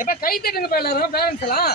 எப்ப கை தட்டுங்க எல்லாரும் பேரண்ட்ஸ் எல்லாம்.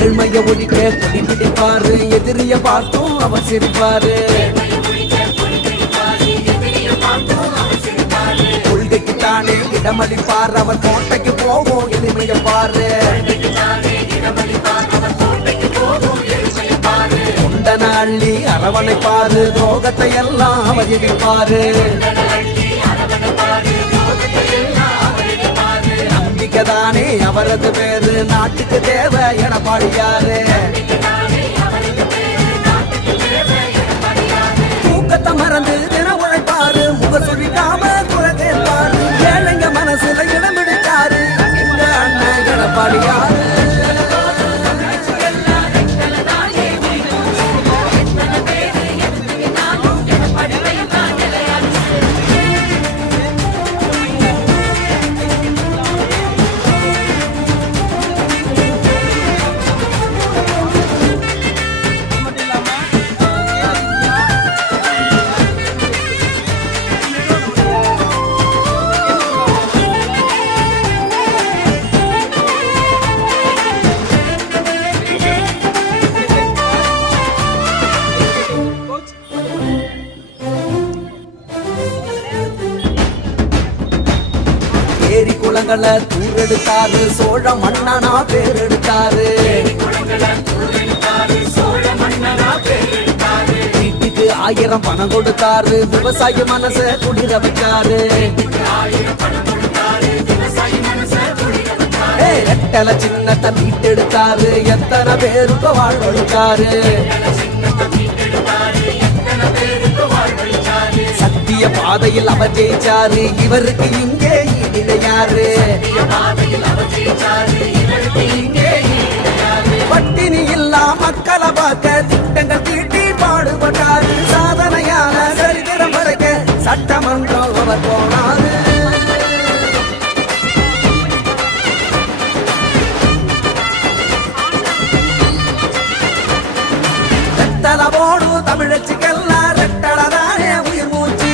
ஏழ்மைய ஒழிக்க கொடி பிடிப்பாரு, எதிரிய பார்த்தும் அவர் சிரிப்பாரு. கொள்கைக்கு தானே இடமளிப்பார், அவர் கோட்டைக்கு போவோம் எளிமைய பாரு. கொண்டன அள்ளி அரவணைப்பாரு, துரோகத்தை எல்லாம் அவர் எதிர்ப்பாரு. நம்பிக்கை தானே அவரது பேரு நாட்டுக்கு தேவை எடப்பாடியாரு தூக்கத்தை மறந்து தின உழைப்பாரு முகசுழிக்காம குறை கேட்பாரு ஏழைங்க மனசுல இடம் பிடிச்சாரு எங்க அண்ணன் எடப்பாடியாரு ஏரி குளங்களை தூரெடுத்தாரு சோழ மன்னனா பேர் எடுத்தாரு வீட்டுக்கு 1000 பணம் கொடுத்தாரு விவசாய மனச குளிர வச்சாரு ரெட்டல சின்னத்தை மீட்டெடுத்தாரு எத்தனை பேருக்கு வாழ்வழிச்சாரு சத்திய பாதையில் அவர் ஜெயிச்சாரு இவருக்கு இங்கே ஈடினையாரு பட்டினி இல்லா மக்களை பார்க்க திட்டங்கள் தீட்டி பாடுபட்டாரு சாதனையான சரித்திரம் படைக்க சட்டமன்றம் அவர் போனாரு ரெட்டலவோடு தமிழச்சிக்கெல்லாம் ரெட்டலதானே உயிர் மூச்சு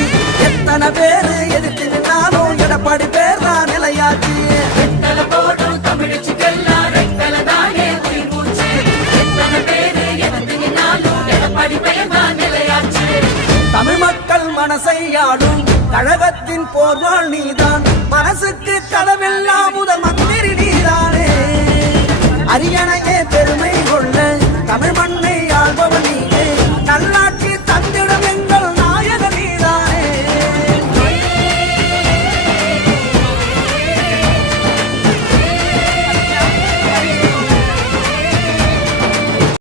எத்தனை பேரு எதிர்த்து நின்னாலும் எடப்பாடி பேர் தான் நிலையாச்சு தமிழ் மக்கள் மனசை ஆடும் கழகத்தின் போர்வாள் நீதான் மனசுக்கு கதவெல்லாம் முதல் மந்திரி நீதான்